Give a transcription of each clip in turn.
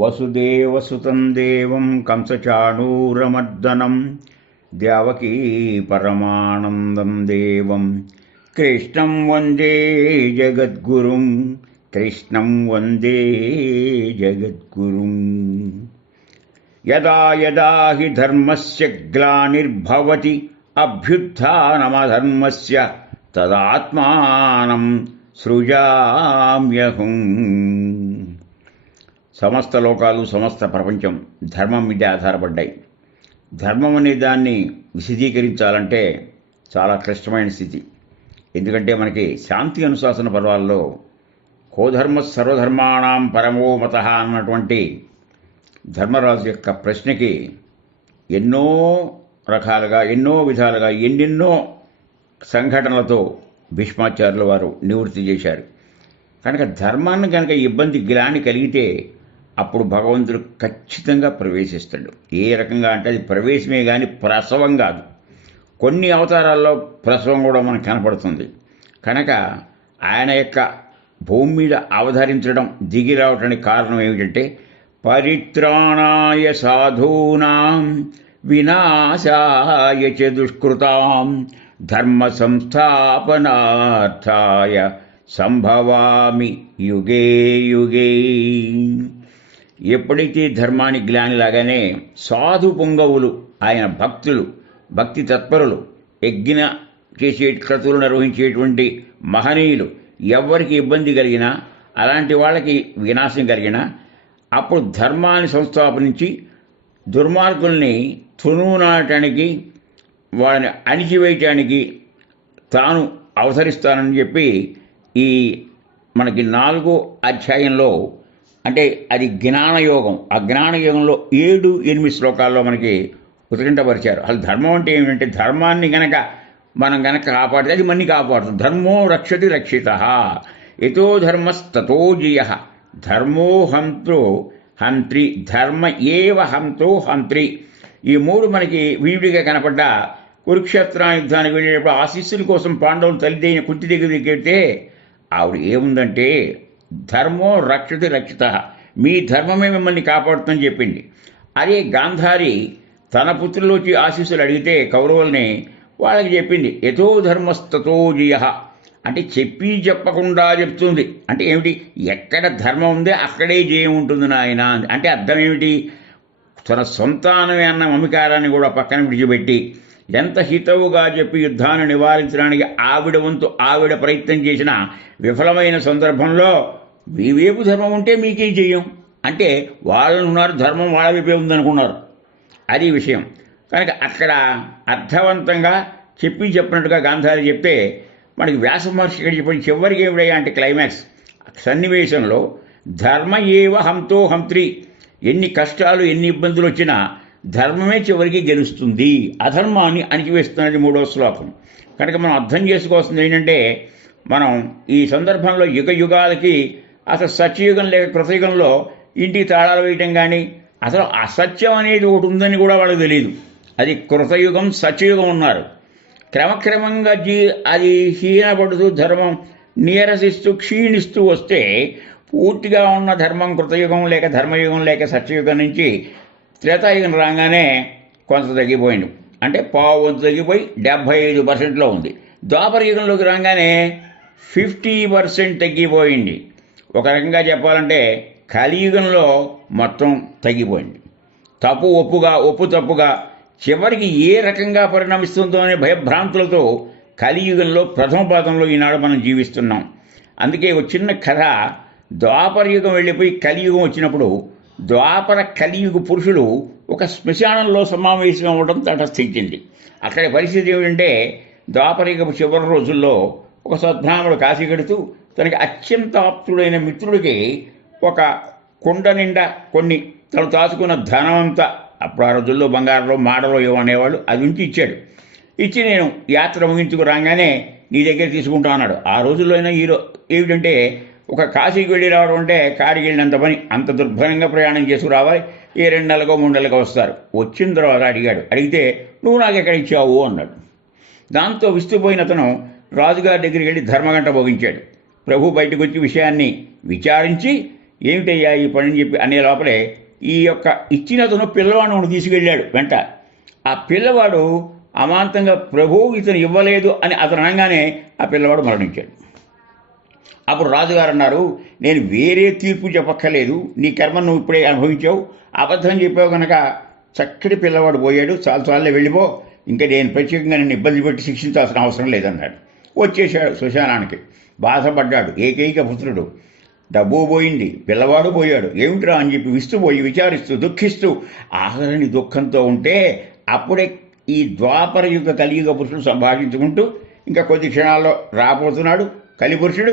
వసుదేవసుతం దేవం కంసచాణూరమర్దనం దేవకీ పరమానందం దేవం కృష్ణం వందే జగద్గురుం కృష్ణం వందే జగద్గురుం. యదా యదా హి ధర్మస్య గ్లానిర్భవతి అభ్యుత్థానమధర్మస్య తదాత్మానం సృజామ్యహం. సమస్త లోకాలు సమస్త ప్రపంచం ధర్మం మీద ఆధారపడ్డాయి. ధర్మం అనే దాన్ని విశదీకరించాలంటే చాలా క్లిష్టమైన స్థితి. ఎందుకంటే మనకి శాంతి అనుశాసన పర్వాల్లో కోధర్మ సర్వధర్మాణం పరమో మత అన్నటువంటి ధర్మరాజు యొక్క ప్రశ్నకి ఎన్నో రకాలుగా ఎన్నో విధాలుగా ఎన్నెన్నో సంఘటనలతో భీష్మాచార్యుల వారు నివృత్తి చేశారు. కనుక ధర్మాన్ని కనుక ఇబ్బంది గ్లాని కలిగితే అప్పుడు భగవంతుడు ఖచ్చితంగా ప్రవేశిస్తాడు. ఏ రకంగా అంటే అది ప్రవేశమే కానీ ప్రసవం కాదు. కొన్ని అవతారాల్లో ప్రసవం కూడా మనకు కనపడుతుంది. కనుక ఆయన యొక్క భూమి మీద అవతరించడం దిగి రావడానికి కారణం ఏమిటంటే పరిత్రాణాయ సాధూనాం వినాశాయ చ దుష్కృతాం ధర్మ సంస్థాపనార్థాయ సంభవామి యుగే యుగే. ఎప్పుడైతే ధర్మానికి గ్లానిలాగానే సాధు పొంగవులు ఆయన భక్తులు భక్తి తత్పరులు యజ్ఞ చేసే క్రతువులు నిర్వహించేటువంటి మహనీయులు ఎవరికి ఇబ్బంది కలిగినా అలాంటి వాళ్ళకి వినాశం కలిగినా అప్పుడు ధర్మాన్ని సంస్థాపనించి దుర్మార్గుల్ని తునునాటానికి వాళ్ళని అణిచివేయటానికి తాను అవతరిస్తానని చెప్పి ఈ మనకి 4వ అధ్యాయంలో అంటే అది జ్ఞానయోగం. ఆ జ్ఞానయోగంలో 7-8 శ్లోకాల్లో మనకి ఉత్కంఠపరిచారు. అసలు ధర్మం అంటే ఏమిటంటే ధర్మాన్ని గనక మనం గనక కాపాడితే అది మన్ని కాపాడుతుంది. ధర్మో రక్షతి రక్షితః యతో ధర్మస్తతో జయః ధర్మో హంతో హంత్రి ధర్మ ఏవ హంతో హంత్రి. ఈ 3 మనకి విడిగా కనపడ్డ కురుక్షేత్ర యుద్ధానికి వెళ్ళేటప్పుడు ఆ శిష్యుల కోసం పాండవులు తల్లిదైన కుంతి దగ్గరికి వెళ్తే ఆవిడ ఏముందంటే ధర్మో రక్షతి రక్షిత మీ ధర్మమే మిమ్మల్ని కాపాడుతుందని చెప్పింది. అదే గాంధారి తన పుత్రులోకి ఆశీస్సులు అడిగితే కౌరవుల్ని వాళ్ళకి చెప్పింది యథో ధర్మస్తతో జయ అంటే చెప్పి చెప్పకుండా చెప్తుంది. అంటే ఏమిటి ఎక్కడ ధర్మం ఉందో అక్కడే జయం ఉంటుంది నాయన అంటే అర్థం ఏమిటి తన సంతానమే అన్న మమికారాన్ని కూడా పక్కన విడిచిపెట్టి ఎంత హితవుగా చెప్పి యుద్ధాన్ని నివారించడానికి ఆవిడ వంతు ఆవిడ ప్రయత్నం చేసిన విఫలమైన సందర్భంలో మీ వైపు ధర్మం ఉంటే మీకే జయం అంటే వాళ్ళు ఉన్నారు ధర్మం వాళ్ళ వైపే ఉందనుకున్నారు. అది విషయం. కనుక అక్కడ అర్థవంతంగా చెప్పినట్టుగా గాంధారి చెప్తే మనకి వ్యాస మహర్షి ఇక్కడ చెప్పిన చివరికి ఏమిటయ్యా అంటే క్లైమాక్స్ సన్నివేశంలో ధర్మ ఏవ హంతో హంత్రి ఎన్ని కష్టాలు ఎన్ని ఇబ్బందులు వచ్చినా ధర్మమే చివరికి గెలుస్తుంది అధర్మాన్ని అణిచివేస్తున్నది 3వ శ్లోకం. కనుక మనం అర్థం చేసుకోవాల్సింది ఏంటంటే మనం ఈ సందర్భంలో యుగ యుగాలకి అసలు సత్యయుగం లేక కృతయుగంలో ఇంటికి తాళాలు వేయటం కానీ అసలు అసత్యం అనేది ఒకటి ఉందని కూడా వాళ్ళకి తెలియదు. అది కృతయుగం సత్యయుగం ఉన్నారు. క్రమక్రమంగా అది హీనపడుతూ ధర్మం నీరసిస్తూ క్షీణిస్తూ వస్తే పూర్తిగా ఉన్న ధర్మం కృతయుగం లేక ధర్మయుగం లేక సత్యయుగం నుంచి త్రేతాయుగం రాగానే కొంత తగ్గిపోయింది. అంటే పావు వంతు తగ్గిపోయి 75% ఉంది. ద్వాపర యుగంలోకి రాగానే 50% తగ్గిపోయింది. ఒక రకంగా చెప్పాలంటే కలియుగంలో మొత్తం తగ్గిపోయింది. ఒప్పు తప్పుగా చివరికి ఏ రకంగా పరిణమిస్తుందో అనే భయభ్రాంతులతో కలియుగంలో ప్రథమ పాదంలో ఈనాడు మనం జీవిస్తున్నాం. అందుకే ఒక చిన్న కథ ద్వాపర యుగం వెళ్ళిపోయి కలియుగం వచ్చినప్పుడు ద్వాపర కలియుగ పురుషులు ఒక శ్మశానంలో సమావేశం అవ్వడం తటస్థించింది. అక్కడి పరిస్థితి ఏమిటంటే ద్వాపరయుగపు చివరి రోజుల్లో ఒక సద్బ్రాహ్మణుడు కాశీ గడుతూ తనకి అత్యంత ఆప్తుడైన మిత్రుడికి ఒక కుండ నిండా కొన్ని తను దాచుకున్న ధనమంతా అప్పుడు ఆ రోజుల్లో బంగారంలో మాడలో ఏమనేవాళ్ళు అది ఉంచి ఇచ్చాడు. ఇచ్చి నేను యాత్ర ముగించుకు రాగానే నీ దగ్గర తీసుకుంటా అన్నాడు. ఆ రోజుల్లో అయినా ఏమిటంటే ఒక కాశీకి వెళ్ళి రావడం అంటే కారుకి వెళ్ళినంత పని అంత దుర్భరంగా ప్రయాణం చేసుకురావాలి. ఏ 2 నెలలకో 3 నెలలకో వస్తారు. వచ్చిన తర్వాత అడిగితే నువ్వు నాకు ఎక్కడ ఇచ్చావు అన్నాడు. దాంతో విస్తుపోయిన అతను రాజుగారి దగ్గరికి వెళ్ళి ధర్మగంట భోగించాడు. ప్రభు బయటకు వచ్చి విషయాన్ని విచారించి ఏమిటయ్యా ఈ పని అని చెప్పి అనే లోపలే ఈ యొక్క ఇచ్చిన అతను పిల్లవాడిని తీసుకెళ్ళాడు వెంట. ఆ పిల్లవాడు అమాంతంగా ప్రభువు ఇతను ఇవ్వలేదు అని అతను అనగానే ఆ పిల్లవాడు మరణించాడు. అప్పుడు రాజుగారు అన్నారు, నేను వేరే తీర్పు చెప్పక్కర్లేదు, నీ కర్మ నువ్వు ఇప్పుడే అనుభవించావు, అబద్ధం చెప్పావు కనుక చక్కటి పిల్లవాడు పోయాడు, చాలు చాలే వెళ్ళిపో, ఇంకా నేను ప్రత్యేకంగా నన్ను ఇబ్బంది పెట్టి శిక్షించాల్సిన అవసరం లేదన్నాడు. వచ్చేశాడు శ్మశానానికి. బాధపడ్డాడు ఏకైక పుత్రుడు. డబ్బు పోయింది, పిల్లవాడు పోయాడు, ఏమిట్రా అని చెప్పి విస్తుపోయి విచారిస్తూ దుఃఖిస్తూ ఆఖరిని దుఃఖంతో ఉంటే అప్పుడే ఈ ద్వాపర యుగ కలియుగ పురుషుడు సంభాషించుకుంటూ ఇంకా కొద్ది క్షణాల్లో రాబోతున్నాడు కలిపురుషుడు.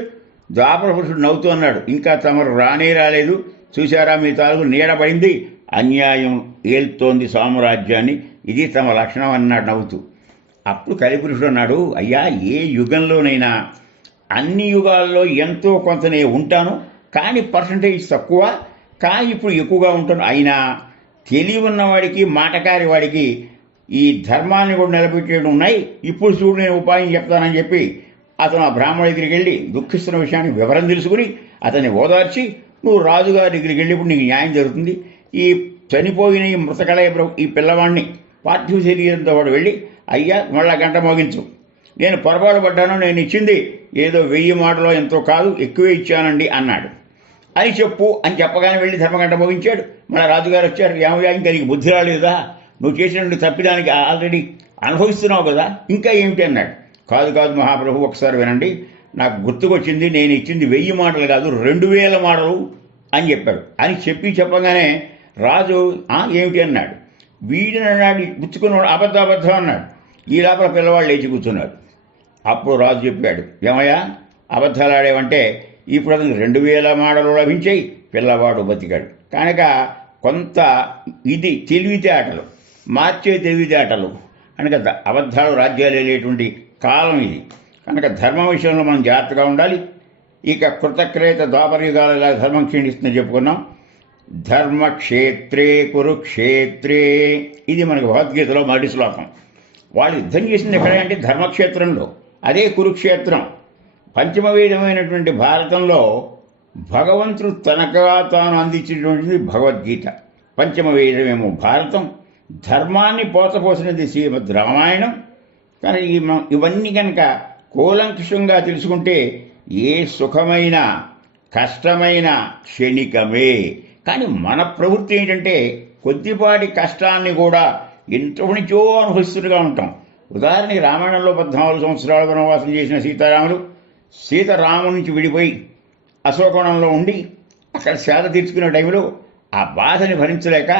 ద్వాపర పురుషుడు నవ్వుతూ అన్నాడు, ఇంకా తమరు రానే రాలేదు, చూశారా మీ తాలూకు నీడపడింది, అన్యాయం ఏల్తోంది సామ్రాజ్యాన్ని, ఇది తమ లక్షణం అన్నాడు నవ్వుతూ. అప్పుడు కలిపురుషుడు అన్నాడు, అయ్యా ఏ యుగంలోనైనా అన్ని యుగాల్లో ఎంతో కొంతనే ఉంటాను, కానీ పర్సంటేజ్ తక్కువ, కానీ ఇప్పుడు ఎక్కువగా ఉంటాను. అయినా తెలివి ఉన్నవాడికి మాటకారి వాడికి ఈ ధర్మాన్ని కూడా నిలబెట్టేయడం ఉన్నాయి, ఇప్పుడు చూడు నేను ఉపాయం చెప్తానని చెప్పి అతను ఆ బ్రాహ్మణ దగ్గరికి వెళ్ళి దుఃఖిస్తున్న విషయానికి వివరం తెలుసుకుని అతన్ని ఓదార్చి, నువ్వు రాజుగారి దగ్గరికి వెళ్ళి ఇప్పుడు నీకు న్యాయం జరుగుతుంది, ఈ చనిపోయిన ఈ మృతకళయ ఈ పిల్లవాడిని పార్థివ శరీరంతో వాడు వెళ్ళి, అయ్యా మళ్ళా గంట మోగించు, నేను పొరపాటు పడ్డాను, నేను ఇచ్చింది ఏదో 1000 మాటలో ఎంతో కాదు, ఎక్కువే ఇచ్చానండి అన్నాడు. అని చెప్పు అని చెప్పగానే వెళ్ళి ధర్మగంట మోగించాడు. మన రాజుగారు వచ్చారు, ఏమయ్యా ఇంకా నీకు బుద్ధి రాలేదా, నువ్వు చేసినటువంటి తప్పిదానికి ఆల్రెడీ అనుభవిస్తున్నావు కదా, ఇంకా ఏమిటి అన్నాడు. కాదు కాదు మహాప్రభు, ఒకసారి వినండి, నాకు గుర్తుకొచ్చింది, నేను ఇచ్చింది 1000 మాటలు కాదు 2000 మాటలు అని చెప్పాడు. అని చెప్పగానే రాజు ఏమిటి అన్నాడు. వీడిని అన్నాడు గుచ్చుకున్నాడు, అబద్ధం అన్నాడు. ఈ లోపల పిల్లవాడు లేచి కూర్చున్నాడు. అప్పుడు రాజు చెప్పాడు, ఏమయ్యా అబద్ధాలు ఆడేవంటే ఇప్పుడు అతనికి 2000 మాటలు లభించాయి, పిల్లవాడు బతికాడు. కనుక కొంత ఇది తెలివితేటలు మార్చే తెలివితేటలు కనుక అబద్ధాలు రాజ్యాలు వెళ్ళేటువంటి కాలం ఇది. కనుక ధర్మం విషయంలో మనం జాగ్రత్తగా ఉండాలి. ఇక కృతక్రేత ద్వాపరయుగాల ఇలా ధర్మం క్షీణిస్తుందని చెప్పుకున్నాం. ధర్మక్షేత్రే కురుక్షేత్రే, ఇది మనకి భగవద్గీతలో మొదటి శ్లోకం. వాళ్ళు యుద్ధం చేసింది ఎక్కడంటే ధర్మక్షేత్రంలో, అదే కురుక్షేత్రం. పంచమవేదమైనటువంటి భారతంలో భగవంతుడు తనగా తాను అందించినటువంటిది భగవద్గీత. పంచమవేదమేమో భారతం, ధర్మాన్ని పోతపోసినది శ్రీమద్ రామాయణం. కానీ ఇవన్నీ కనుక కూలంకషంగా తెలుసుకుంటే ఏ సుఖమైన కష్టమైన క్షణికమే. కానీ మన ప్రవృత్తి ఏంటంటే కొద్దిపాటి కష్టాన్ని కూడా ఎంతో నుంచో అనుభవిస్తుగా ఉంటాం. ఉదాహరణకి రామాయణంలో 14 సంవత్సరాలు వనవాసం చేసిన సీతారాములు సీతారాము నుంచి విడిపోయి అశోకవనంలో ఉండి అక్కడ సేద తీర్చుకునే టైంలో ఆ బాధని భరించలేక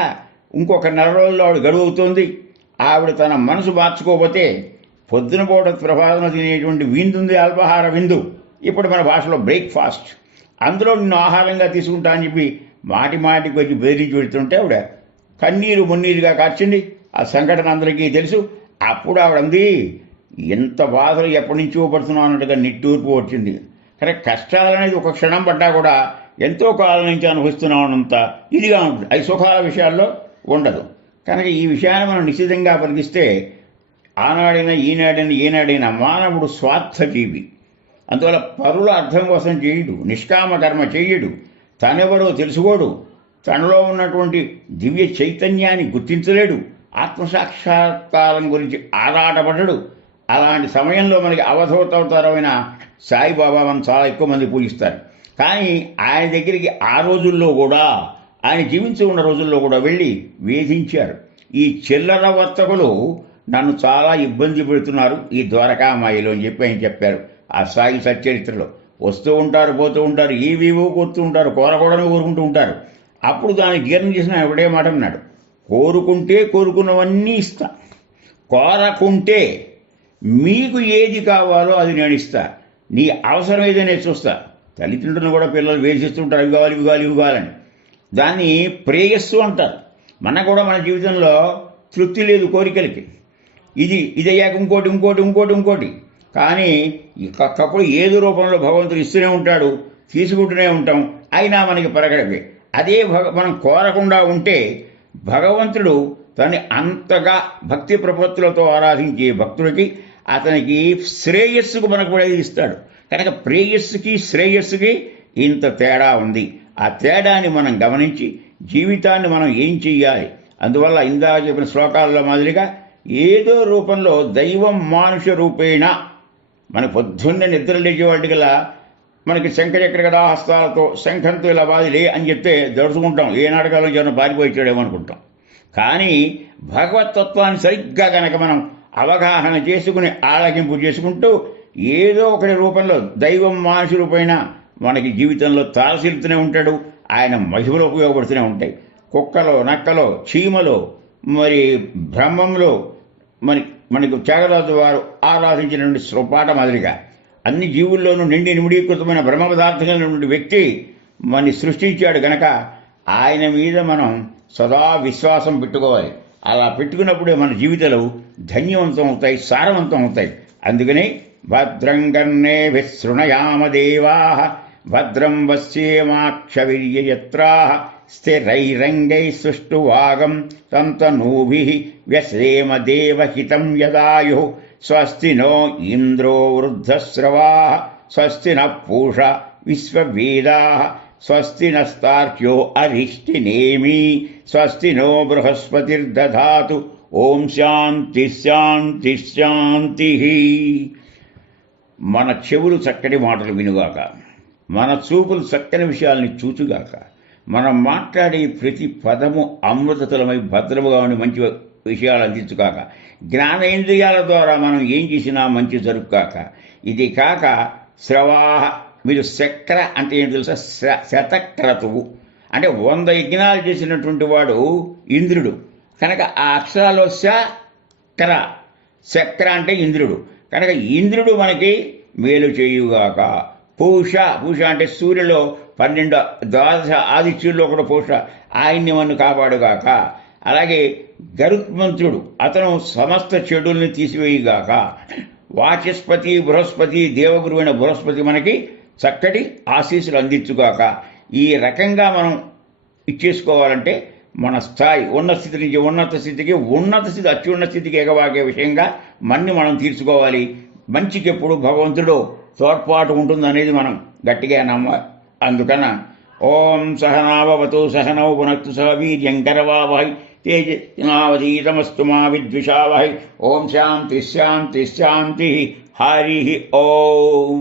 ఇంకొక 4 రోజుల్లో ఆవిడ గడువు అవుతోంది. ఆవిడ తన మనసు మార్చుకోకపోతే పొద్దున పూట ప్రభాతం తినేటువంటి విందుంది, అల్పాహార విందు, ఇప్పుడు మన భాషలో బ్రేక్ఫాస్ట్, అందులో నిన్ను ఆహారంగా తీసుకుంటా అని చెప్పి మాటికి వచ్చి బెదిరించి పెడుతుంటే ఆవిడ కన్నీరు మున్నీరుగా కార్చింది. ఆ సంఘటన అందరికీ తెలుసు. అప్పుడు ఆవిడంది, ఎంత బాధలు ఎప్పటి నుంచో పడుతున్నావు అన్నట్టుగా నిట్టూర్పు వచ్చింది. కానీ కష్టాలనేది ఒక క్షణం పడ్డా కూడా ఎంతో కాలం నుంచి అనుభవిస్తున్నాం అన్నంత ఇదిగా ఉంటుంది. అది సుఖాల విషయాల్లో ఉండదు. కనుక ఈ విషయాన్ని మనం నిశ్చితంగా పరిగిస్తే ఆనాడైనా ఏనాడైనా మానవుడు స్వార్థజీవి. అందువల్ల పరుల అర్థం కోసం చేయడు, నిష్కామ కర్మ చేయడు, తనెవరో తెలుసుకోడు, తనలో ఉన్నటువంటి దివ్య చైతన్యాన్ని గుర్తించలేడు, ఆత్మసాక్షాత్కారం గురించి ఆరాటపడ్డాడు. అలాంటి సమయంలో మనకి అవధూతవతారమైన సాయిబాబా మనం చాలా ఎక్కువ మంది పూజిస్తారు. కానీ ఆయన దగ్గరికి ఆ రోజుల్లో కూడా, ఆయన జీవించి ఉన్న రోజుల్లో కూడా వెళ్ళి వేధించారు. ఈ చిల్లర వర్తకులు నన్ను చాలా ఇబ్బంది పెడుతున్నారు ఈ ద్వారకామాయిలో అని చెప్పి ఆయన చెప్పారు. ఆ సాయి సచ్చరిత్రలో వస్తూ ఉంటారు, పోతూ ఉంటారు, ఏవేవో కోరుతూ ఉంటారు, కోరకూడని కోరుకుంటూ ఉంటారు. అప్పుడు దాన్ని జీర్ణం చేసిన ఎవడే మాట అన్నాడు, కోరుకుంటే కోరుకున్నవన్నీ ఇస్తా, కోరకుంటే మీకు ఏది కావాలో అది నేను ఇస్తా, నీ అవసరం ఏదో నేను చూస్తా. తల్లిదండ్రులను కూడా పిల్లలు వేసిస్తుంటారు, ఇవి కావాలి ఇవి కావాలి ఇవి కావాలని. దాన్ని ప్రేయస్సు అంటారు. మనకు కూడా మన జీవితంలో తృప్తి లేదు కోరికలకి, ఇది అయ్యాక ఇంకోటి. కానీ ఒక్కప్పుడు ఏదో రూపంలో భగవంతుడు ఇస్తూనే ఉంటాడు, తీసుకుంటూనే ఉంటాం, అయినా మనకి పరగడవే. అదే మనం కోరకుండా ఉంటే భగవంతుడు తనని అంతగా భక్తి ప్రపత్తులతో ఆరాధించే భక్తుడికి అతనికి శ్రేయస్సుకు మనకు కూడా ఇస్తాడు. కనుక ప్రేయస్సుకి శ్రేయస్సుకి ఇంత తేడా ఉంది. ఆ తేడాన్ని మనం గమనించి జీవితాన్ని మనం ఏం చెయ్యాలి. అందువల్ల ఇందాక చెప్పిన శ్లోకాల్లో మాదిరిగా ఏదో రూపంలో దైవం మానుష రూపేణ మన పొద్దున్నే నిద్ర లేచేవాటి గల మనకి శంఖచక్ర గదా హస్తాలతో శంఖంతో ఇలా బాధిలే అని చెప్తే దడుచుకుంటాం, ఏ నాటకాల్లో జనం పారిపోయిచ్చాడేమో అనుకుంటాం. కానీ భగవతత్వాన్ని సరిగ్గా కనుక మనం అవగాహన చేసుకుని ఆలకింపు చేసుకుంటూ ఏదో ఒకటి రూపంలో దైవం మానుష రూపైన మనకి జీవితంలో తారసిల్లుతూనే ఉంటాడు. ఆయన మహిమలో ఉపయోగపడుతూనే ఉంటాయి. కుక్కలో, నక్కలో, చీమలో, మరి బ్రహ్మంలో, మనకు త్యాగరాజు వారు ఆరాధించినటువంటి స్వపాట మాదిరిగా అన్ని జీవుల్లోనూ నిండి నిమిడీకృతమైన బ్రహ్మ పదార్థమైనటువంటి వ్యక్తి మనని సృష్టించాడు గనక ఆయన మీద మనం సదా విశ్వాసం పెట్టుకోవాలి. అలా పెట్టుకున్నప్పుడే మన జీవితాలు ధన్యవంతం అవుతాయి, సారవంతం అవుతాయి. అందుకని భద్రం కర్ణేభిః శృణయామ దేవాః భద్రం పశ్యేమాక్షవీర్యజత్రాః స్థిరైరంగైః సుష్ఠువాగం తంతనూభిః వ్యసేమ దేవహితం యదాయుః స్వస్తి నో ఇంద్రో వృద్ధశ్రవాః స్వస్తి నః పూషా విశ్వవేదాః స్వస్తి నస్తార్క్ష్యో అరిష్టినేమి స్వస్తి నో బృహస్పతిర్దధాతు. ఓం శాంతి శాంతి శాంతి. మన చెవులు చక్కటి మాటలు వినుగాక, మన చూపులు చక్కని విషయాల్ని చూచుగాక, మనం మాట్లాడే ప్రతి పదము అమృతతులమై భద్రముగా ఉండి మంచి విషయాలు అందించుగాక, జ్ఞానేంద్రియాల ద్వారా మనం ఏం చేసినా మంచి జరుపుగాక. ఇది కాక శ్రవాహ, మీరు చక్ర అంటే ఏం తెలుసా? శతక్రతువు అంటే 100 యజ్ఞాలు చేసినటువంటి వాడు ఇంద్రుడు కనుక ఆ అక్షరాలు శక్ర, చక్ర అంటే ఇంద్రుడు కనుక ఇంద్రుడు మనకి మేలు చేయుగాక. పూష, పూష అంటే సూర్యులో 12 ద్వాదశ ఆదిత్యుల్లో కూడా పూష, ఆయన్ని మనం కాపాడుగాక. అలాగే గరుత్మంతుడు, అతను సమస్త చెడుల్ని తీసివేయుగాక. వాచస్పతి బృహస్పతి, దేవగురువైన బృహస్పతి మనకి చక్కటి ఆశీస్సులు అందించుగాక. ఈ రకంగా మనం ఇచ్చేసుకోవాలంటే మన స్థాయి ఉన్నత స్థితి నుంచి ఉన్నత స్థితికి, ఉన్నత స్థితి అత్యున్నత స్థితికి ఎగవాగే విషయంగా మన్ని మనం తీర్చుకోవాలి. మంచికి ఎప్పుడు భగవంతుడు తోడ్పాటు ఉంటుందనేది మనం గట్టిగా నమ్మాలి. అందుకన ఓం సహనావతు సహనౌ పునక్తు సహ వీర్యం కరవావహై తేజస్వినావధీతమస్తు మా విద్విషావహై. ఓం శాంతి శాంతి శాంతి. హరి ఓం.